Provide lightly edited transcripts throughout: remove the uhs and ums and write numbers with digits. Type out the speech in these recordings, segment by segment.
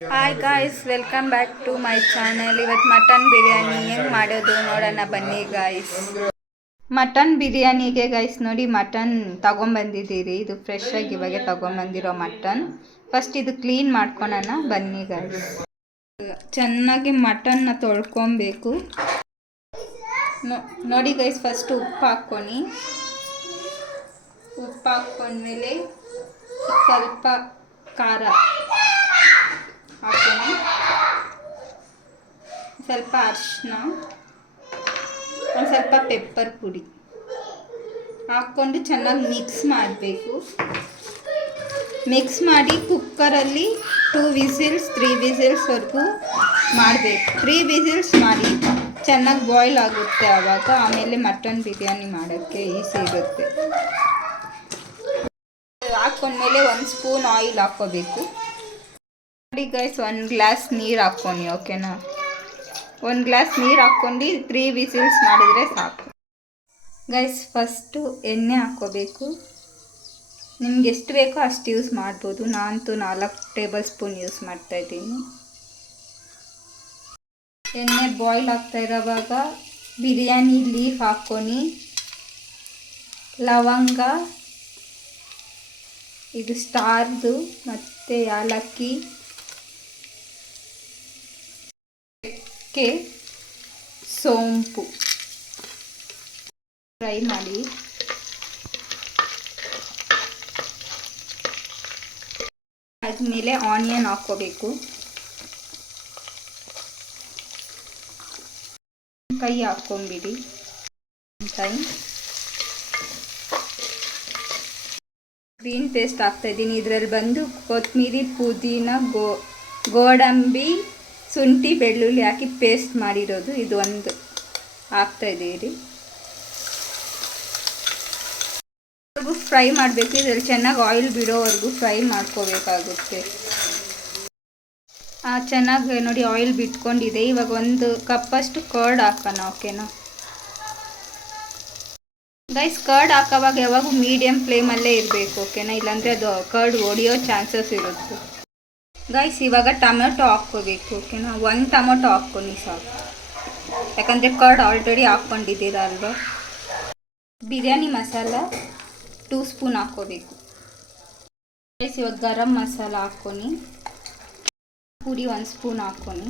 Hi guys, welcome back to my channel. ಇವತ್ತು mutton biryani ಹೆಂಗೆ ಮಾಡೋದು ನೋಡೋಣ ಬನ್ನಿ ಗಾಯ್ಸ್. ಮಟನ್ ಬಿರಿಯಾನಿಗೆ ಗಾಯ್ಸ್ ನೋಡಿ ಮಟನ್ ತಗೊಂಬಂದಿದ್ದೀರಿ. ಇದು ಫ್ರೆಶ್ ಆಗಿ ಇವಾಗೆ ತಗೊಂಬಂದಿರೋ ಮಟನ್. ಫಸ್ಟ್ ಇದು ಕ್ಲೀನ್ ಮಾಡ್ಕೊಳೋಣ ಬನ್ನಿ ಗಾಯ್ಸ್. ಚೆನ್ನಾಗಿ ಮಟನ್ನ ತೊಳ್ಕೊಬೇಕು. ನೋಡಿ ಗೈಸ್, ಫಸ್ಟ್ ಉಪ್ಪು ಹಾಕ್ಕೊಂಡು ಹಾಕ್ಕೊಂಡ್ಮೇಲೆ ಸ್ವಲ್ಪ ಖಾರ ಹಾಕ್ಕೊಂಡು, ಸ್ವಲ್ಪ ಅರಿಶಿನ, ಒಂದು ಸ್ವಲ್ಪ ಪೆಪ್ಪರ್ ಪುಡಿ ಹಾಕ್ಕೊಂಡು ಚೆನ್ನಾಗಿ ಮಿಕ್ಸ್ ಮಾಡಬೇಕು. ಮಿಕ್ಸ್ ಮಾಡಿ ಕುಕ್ಕರಲ್ಲಿ 2 ವಿಸಿಲ್ಸ್ 3 ವಿಸಿಲ್ಸ್ವರೆಗೂ ಮಾಡಬೇಕು. 3 ವಿಸಿಲ್ಸ್ ಮಾಡಿ ಚೆನ್ನಾಗಿ ಬಾಯ್ಲ್ ಆಗುತ್ತೆ. ಆಮೇಲೆ ಮಟನ್ ಬಿರಿಯಾನಿ ಮಾಡೋಕ್ಕೆ ಈಸಿ ಇರುತ್ತೆ. ಹಾಕ್ಕೊಂಡ್ಮೇಲೆ 1 ಸ್ಪೂನ್ ಆಯಿಲ್ ಹಾಕ್ಕೋಬೇಕು. ನೋಡಿ ಗೈಸ್, 1 ಗ್ಲಾಸ್ ನೀರು ಹಾಕ್ಕೊಂಡು, ಓಕೆನಾ? 1 ಗ್ಲಾಸ್ ನೀರು ಹಾಕ್ಕೊಂಡು 3 ವಿಸಿಲ್ಸ್ ಮಾಡಿದರೆ ಸಾಕು. ಗೈಸ್, ಫಸ್ಟು ಎಣ್ಣೆ ಹಾಕ್ಕೋಬೇಕು. ನಿಮ್ಗೆ ಎಷ್ಟು ಬೇಕೋ ಅಷ್ಟು ಯೂಸ್ ಮಾಡ್ಬೋದು. ನಾನಂತೂ 4 ಟೇಬಲ್ ಸ್ಪೂನ್ ಯೂಸ್ ಮಾಡ್ತಾಯಿದ್ದೀನಿ. ಎಣ್ಣೆ ಬಾಯ್ಲ್ ಆಗ್ತಾ ಇರೋವಾಗ ಬಿರಿಯಾನಿ ಲೀಫ್ ಹಾಕ್ಕೊಂಡು, ಲವಂಗ, ಇದು ಸ್ಟಾರ್ದು ಮತ್ತು ಯಾಲಕ್ಕಿ, ಚಕ್ಕೆ, ಸೋಂಪು ಫ್ರೈ ಮಾಡಿ. ಆದಮೇಲೆ ಆನಿಯನ್ ಹಾಕ್ಕೋಬೇಕು. ಕೈ ಹಾಕ್ಕೊಂಬಿಡಿ. ಗ್ರೀನ್ ಪೇಸ್ಟ್ ಹಾಕ್ತಾಯಿದ್ದೀನಿ. ಇದರಲ್ಲಿ ಬಂದು ಕೊತ್ತಂಬರಿ, ಪುದೀನ, ಗೋಡಂಬಿ, ಶುಂಠಿ, ಬೆಳ್ಳುಳ್ಳಿ ಹಾಕಿ ಪೇಸ್ಟ್ ಮಾಡಿರೋದು ಇದು ಒಂದು ಹಾಕ್ತಾಯಿದ್ದೀರಿ. ಫ್ರೈ ಮಾಡಬೇಕು. ಇದರಲ್ಲಿ ಚೆನ್ನಾಗಿ ಆಯಿಲ್ ಬಿಡೋವರೆಗೂ ಫ್ರೈ ಮಾಡ್ಕೋಬೇಕಾಗುತ್ತೆ. ಚೆನ್ನಾಗಿ ನೋಡಿ ಆಯಿಲ್ ಬಿಟ್ಕೊಂಡಿದೆ. ಇವಾಗ 1 ಕಪ್ಪಷ್ಟು ಕರ್ಡ್ ಹಾಕೋಣ, ಓಕೆನಾ ಗೈಸ್? ಕರ್ಡ್ ಹಾಕೋವಾಗ ಯಾವಾಗೂ ಮೀಡಿಯಮ್ ಫ್ಲೇಮಲ್ಲೇ ಇರಬೇಕು, ಓಕೆನಾ? ಇಲ್ಲಾಂದರೆ ಅದು ಕರ್ಡ್ ಒಡೆಯೋ ಚಾನ್ಸಸ್ ಇರುತ್ತೆ. ಗೈಸ್, ಇವಾಗ ಟೊಮೆಟೊ ಹಾಕ್ಕೋಬೇಕು, ಓಕೆನಾ? 1 ಟೊಮೆಟೊ ಹಾಕ್ಕೊಂಡು ಸಾಕು, ಯಾಕಂದರೆ ಕರ್ಡ್ ಆಲ್ರೆಡಿ ಹಾಕ್ಕೊಂಡಿದ್ದೀರ ಅಲ್ವಾ. ಬಿರಿಯಾನಿ ಮಸಾಲ 2 ಸ್ಪೂನ್ ಹಾಕ್ಕೋಬೇಕು. ಗೈಸ್, ಇವಾಗ ಗರಂ ಮಸಾಲ ಹಾಕ್ಕೊಂಡು, ಪುಡಿ 1 ಸ್ಪೂನ್ ಹಾಕ್ಕೊಂಡು,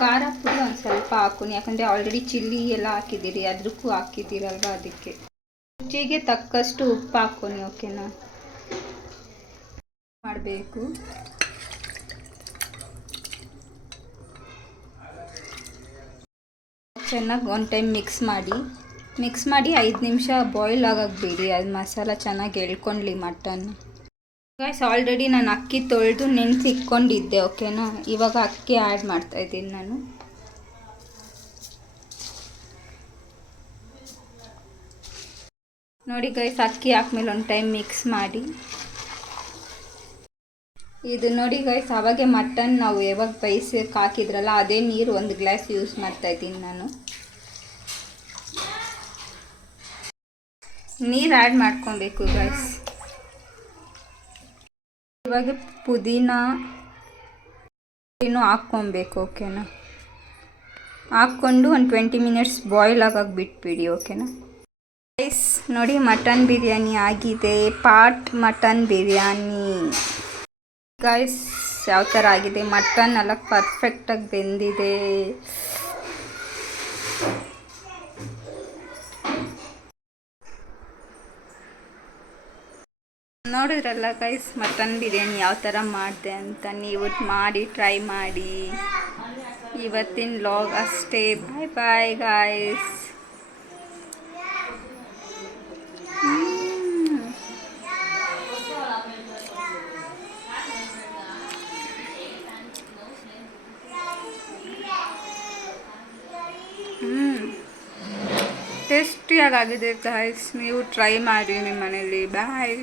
ಖಾರ ಪುಡಿ ಒಂದು ಸ್ವಲ್ಪ ಹಾಕ್ಕೊಂಡು, ಯಾಕಂದರೆ ಆಲ್ರೆಡಿ ಚಿಲ್ಲಿ ಎಲ್ಲ ಹಾಕಿದ್ದೀರಿ, ಅದಕ್ಕೂ ಹಾಕಿದ್ದೀರಲ್ವ, ಅದಕ್ಕೆ. ರುಚಿಗೆ ತಕ್ಕಷ್ಟು ಉಪ್ಪು ಹಾಕ್ಕೊಂಡು, ಓಕೆನಾ? ಮಾಡಬೇಕು. ಚೆನ್ನಾಗಿ 1 ಟೈಮ್ ಮಿಕ್ಸ್ ಮಾಡಿ 5 ನಿಮಿಷ ಬಾಯ್ಲ್ ಆಗೋಕ್ಕೆ ಬಿಡಿ. ಅದು ಮಸಾಲ ಚೆನ್ನಾಗಿ ಎಳ್ಕೊಳ್ಳಿ ಮಟನ್. ಗೈಸ್, ಆಲ್ರೆಡಿ ನಾನು ಅಕ್ಕಿ ತೊಳೆದು ನೆನೆಸಿಟ್ಕೊಂಡಿದ್ದೆ, ಓಕೆನಾ? ಇವಾಗ ಅಕ್ಕಿ ಆ್ಯಡ್ ಮಾಡ್ತಾಯಿದ್ದೀನಿ ನಾನು. ನೋಡಿ ಗೈಸ್, ಅಕ್ಕಿ ಹಾಕ್ಮೇಲೆ 1 ಟೈಮ್ ಮಿಕ್ಸ್ ಮಾಡಿ. ಇದು ನೋಡಿ ಗೈಸ್, ಅವಾಗೆ ಮಟನ್ ನಾವು ಯಾವಾಗ ಬೇಯಿಸಕ್ಕೆ ಹಾಕಿದ್ರಲ್ಲ ಅದೇ ನೀರು 1 ಗ್ಲಾಸ್ ಯೂಸ್ ಮಾಡ್ತಾಯಿದ್ದೀನಿ ನಾನು. ನೀರು ಆ್ಯಡ್ ಮಾಡ್ಕೊಬೇಕು ಗೈಸ್. ಇವಾಗ ಪುದೀನ ಹಾಕ್ಕೊಬೇಕು, ಓಕೆನಾ? ಹಾಕ್ಕೊಂಡು ಒಂದು 20 ಮಿನಿಟ್ಸ್ ಬಾಯ್ಲ್ ಆಗೋಕ್ಕೆ ಬಿಟ್ಬಿಡಿ, ಓಕೆನಾ ಗೈಸ್? ನೋಡಿ, ಮಟನ್ ಬಿರಿಯಾನಿ ಆಗಿದೆ. ಪಾಟ್ ಮಟನ್ ಬಿರಿಯಾನಿ ಗೈಸ್ ಯಾವ ಥರ ಆಗಿದೆ. ಮಟನ್ ಎಲ್ಲ ಪರ್ಫೆಕ್ಟಾಗಿ ಬೆಂದಿದೆ. ನೋಡಿದ್ರಲ್ಲ ಗೈಸ್, ಮಟನ್ ಬಿರಿಯಾನಿ ಯಾವ ಥರ ಮಾಡಿದೆ ಅಂತ. ನೀವು ಮಾಡಿ ಟ್ರೈ ಮಾಡಿ. ಇವತ್ತಿನ ವ್ಲಾಗ್ ಅಷ್ಟೇ. ಬಾಯ್ ಬಾಯ್ ಗೈಸ್. ಟೇಸ್ಟಿಯಾಗಿದೆ ಗೈಸ್, ನೀವು ಟ್ರೈ ಮಾಡಿ ನಿಮ್ಮ ಮನೇಲಿ. ಬಾಯ್.